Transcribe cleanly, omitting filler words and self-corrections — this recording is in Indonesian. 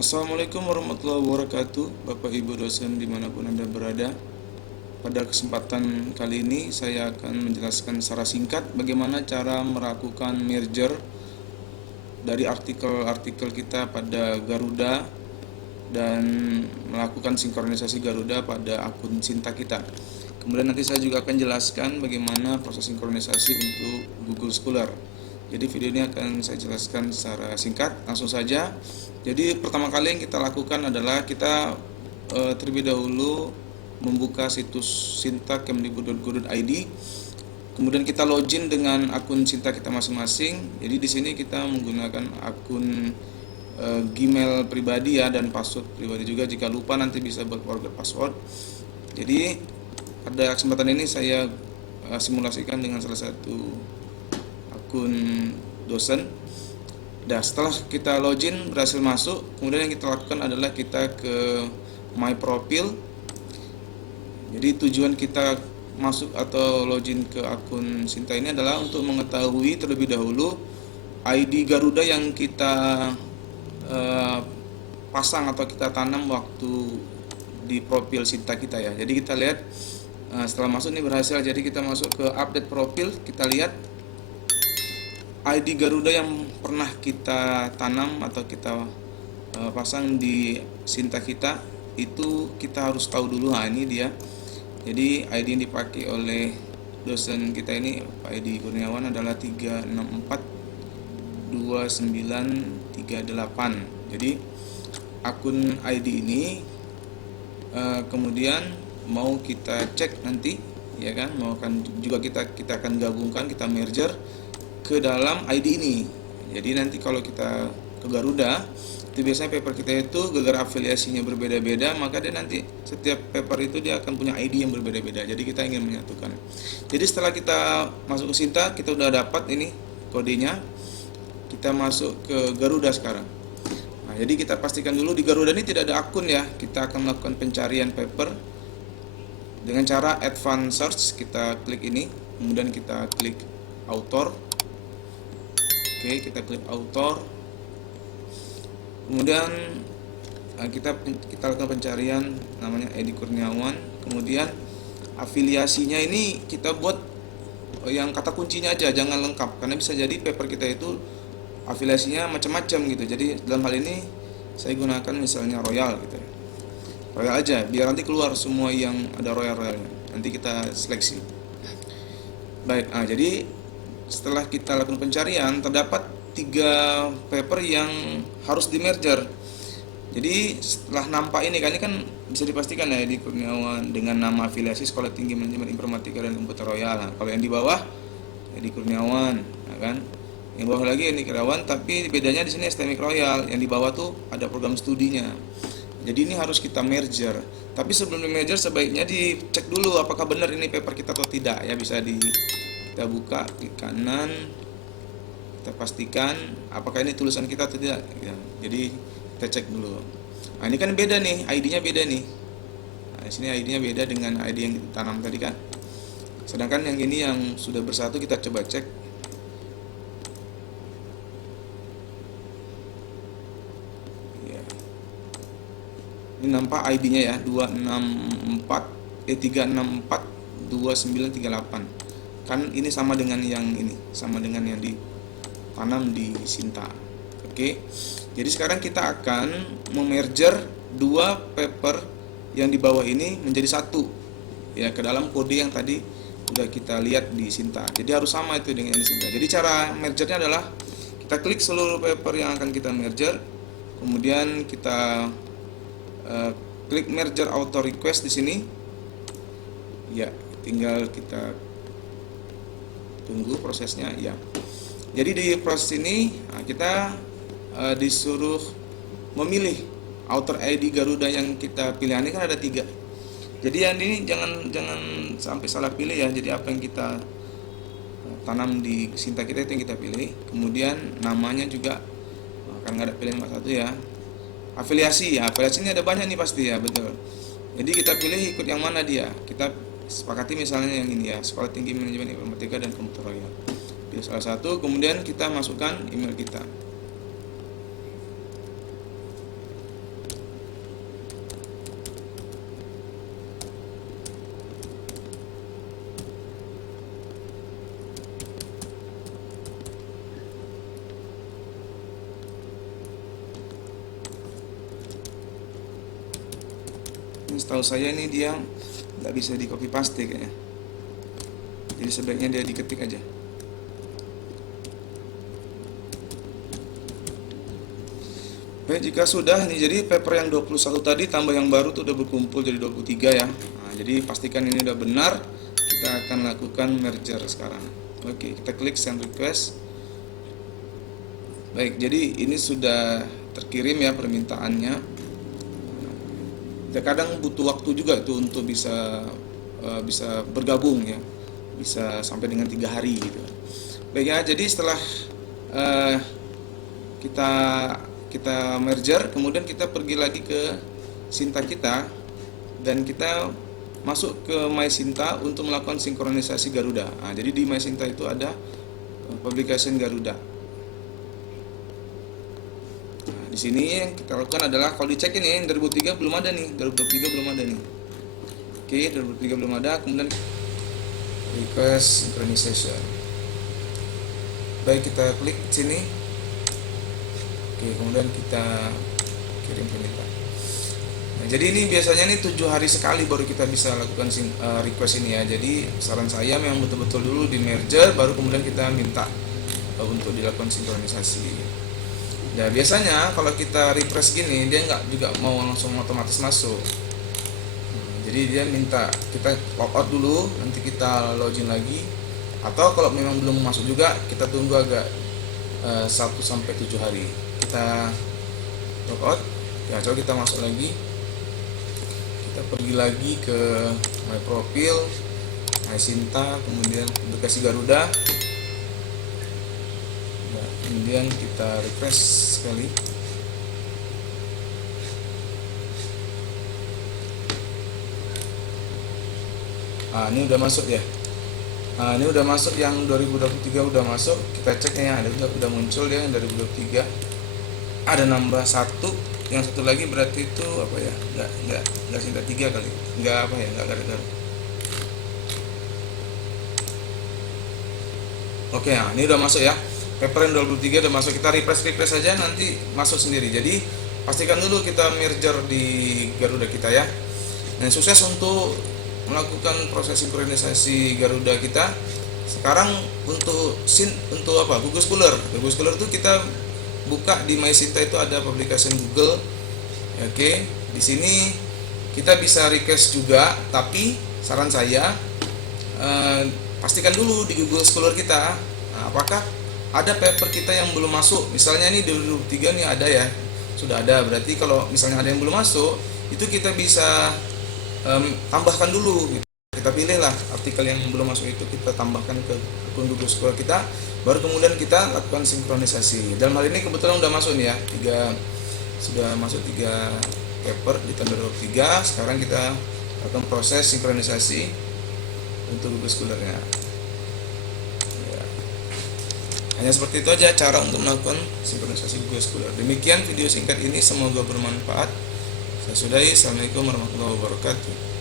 Assalamualaikum warahmatullahi wabarakatuh, Bapak Ibu dosen dimanapun Anda berada. Pada kesempatan kali ini saya akan menjelaskan secara singkat bagaimana cara melakukan merger dari artikel-artikel kita pada Garuda dan melakukan sinkronisasi Garuda pada akun Sinta kita. Kemudian nanti saya juga akan jelaskan bagaimana proses sinkronisasi untuk Google Scholar. Jadi video ini akan saya jelaskan secara singkat, langsung saja. Jadi pertama kali yang kita lakukan adalah kita terlebih dahulu membuka situs sinta.kemdikbud.go.id. Kemudian kita login dengan akun Sinta kita masing-masing. Jadi di sini kita menggunakan akun Gmail pribadi ya, dan password pribadi juga. Jika lupa nanti bisa buat forget password. Jadi pada kesempatan ini saya simulasikan dengan salah satu akun dosen. Nah, setelah kita login berhasil masuk, kemudian yang kita lakukan adalah kita ke my profile. Jadi tujuan kita masuk atau login ke akun Sinta ini adalah untuk mengetahui terlebih dahulu ID Garuda yang kita pasang atau kita tanam waktu di profil Sinta kita ya. Jadi kita lihat setelah masuk ini berhasil, jadi kita masuk ke update profil, kita lihat ID Garuda yang pernah kita tanam atau kita pasang di Sinta kita, itu kita harus tahu dulu. Ini dia. Jadi ID yang dipakai oleh dosen kita ini Pak Edi Kurniawan adalah 3642938. Jadi akun ID ini kemudian mau kita cek nanti ya kan, mau kan juga kita akan gabungkan, kita merger ke dalam ID ini. Jadi nanti kalau kita ke Garuda, itu biasanya paper kita itu gara-gara afiliasinya berbeda-beda, maka dia nanti setiap paper itu dia akan punya ID yang berbeda-beda. Jadi kita ingin menyatukan. Jadi setelah kita masuk ke Sinta, kita udah dapat ini kodenya. Kita masuk ke Garuda sekarang. Nah, jadi kita pastikan dulu di Garuda ini tidak ada akun ya. Kita akan melakukan pencarian paper dengan cara advanced search. Kita klik ini, kemudian kita klik author. Oke, kita klik author. Kemudian kita lakukan pencarian namanya Edi Kurniawan. Kemudian afiliasinya ini kita buat yang kata kuncinya aja, jangan lengkap, karena bisa jadi paper kita itu afiliasinya macam-macam gitu. Jadi dalam hal ini saya gunakan misalnya Royal gitu. Royal aja, biar nanti keluar semua yang ada Royal-Royalnya. Nanti kita seleksi. Baik, jadi setelah kita lakukan pencarian, terdapat 3 paper yang harus di merger. Jadi setelah nampak ini kan bisa dipastikan ya di Kurniawan dengan nama afiliasi Sekolah Tinggi Manajemen Informatika dan Komputer Royal. Nah, kalau yang di bawah di Kurniawan, ya kan? Yang bawah lagi ini Kurniawan, tapi bedanya di sini STMik Royal. Yang di bawah tuh ada program studinya. Jadi ini harus kita merger. Tapi sebelum di merger sebaiknya dicek dulu apakah benar ini paper kita atau tidak ya. Bisa kita buka di kanan, kita pastikan apakah ini tulisan kita atau tidak ya. Jadi kita cek dulu. Nah, ini kan beda nih, ID-nya beda nih. Nah, di sini ID-nya beda dengan ID yang kita tanam tadi kan. Sedangkan yang ini yang sudah bersatu, kita coba cek. Ya. Ini nampak ID-nya ya, 3642938. Kan ini sama dengan yang ini, sama dengan yang ditanam di Sinta. Oke. Jadi sekarang kita akan memerger 2 paper yang di bawah ini menjadi satu ya, ke dalam kode yang tadi udah kita lihat di Sinta. Jadi harus sama itu dengan di Sinta. Jadi cara mergernya adalah kita klik seluruh paper yang akan kita merger, kemudian kita klik merger auto request di sini. Ya, tinggal kita tunggu prosesnya ya. Jadi di proses ini kita disuruh memilih author ID Garuda yang kita pilih. Ini kan ada 3. Jadi yang ini jangan sampai salah pilih ya. Jadi apa yang kita tanam di Sinta kita itu yang kita pilih. Kemudian namanya juga kan nggak ada pilihan nomor 1 ya. Afiliasi ya, afiliasi ini ada banyak nih pasti ya, betul. Jadi kita pilih ikut yang mana dia. Kita sepakati misalnya yang ini ya, Sekolah Tinggi Manajemen Informatika dan Komputer Royal. Pilih salah satu, kemudian kita masukkan email kita. setahu saya ini dia nggak bisa di copy paste kayaknya, jadi sebaiknya dia diketik aja. Baik, jika sudah nih, jadi paper yang 21 tadi tambah yang baru tuh udah berkumpul jadi 23 ya. Nah, jadi pastikan ini udah benar. Kita akan lakukan merger sekarang. Oke, kita klik send request. Baik, jadi ini sudah terkirim ya permintaannya. Terkadang butuh waktu juga itu untuk bisa bergabung ya, bisa sampai dengan 3 hari gitu. Baik ya, jadi setelah kita merger, kemudian kita pergi lagi ke Sinta kita dan kita masuk ke MySinta untuk melakukan sinkronisasi Garuda. Nah, jadi di MySinta itu ada publication Garuda. Nah, di sini yang kita lakukan adalah kalau dicek ini 2003 belum ada nih, 2023 belum ada nih. Oke, 2003 belum ada, kemudian request synchronization. Baik, kita klik sini. Oke, kemudian kita kirim permintaan. Nah, jadi ini biasanya nih 7 hari sekali baru kita bisa lakukan request ini ya. Jadi saran saya memang betul-betul dulu di merger, baru kemudian kita minta untuk dilakukan sinkronisasi. Nah, biasanya kalau kita refresh gini dia nggak juga mau langsung otomatis masuk. Jadi dia minta kita logout dulu, nanti kita login lagi. Atau kalau memang belum masuk juga, kita tunggu agak 1-7 hari. Kita logout, ya coba kita masuk lagi. Kita pergi lagi ke My Profile, MySinta, kemudian aplikasi Garuda. Nah, kemudian kita refresh sekali. Ini udah masuk ya. Ini udah masuk yang 2023 udah masuk. Kita cek ya, ada udah muncul ya yang 2023. Ada nambah satu, yang satu lagi berarti itu apa ya? Enggak Sinta 3 kali. Enggak apa ya? Enggak ada. Oke, nah ini udah masuk ya. Paper yang 2023 udah masuk. Kita refresh saja nanti masuk sendiri. Jadi pastikan dulu kita merger di Garuda kita ya. Nah, sukses untuk melakukan proses sinkronisasi Garuda kita. Sekarang untuk Google Scholar. Google Scholar itu kita buka di MySinta itu ada publication Google. Oke, di sini kita bisa request juga, tapi saran saya pastikan dulu di Google Scholar kita, apakah ada paper kita yang belum masuk. Misalnya ini 2023 nih ada ya, sudah ada. Berarti kalau misalnya ada yang belum masuk, itu kita bisa tambahkan dulu gitu. Kita pilihlah artikel yang belum masuk itu, kita tambahkan ke akun Google Scholar kita, baru kemudian kita lakukan sinkronisasi. Dalam hal ini kebetulan udah masuk nih ya, sudah masuk 3 paper di tahun 2023. Sekarang kita lakukan proses sinkronisasi untuk Google Scholar-nya ya. Hanya seperti itu aja cara untuk melakukan sinkronisasi Google Scholar. Demikian video singkat ini, semoga bermanfaat. Saya sudahi. Assalamualaikum warahmatullahi wabarakatuh.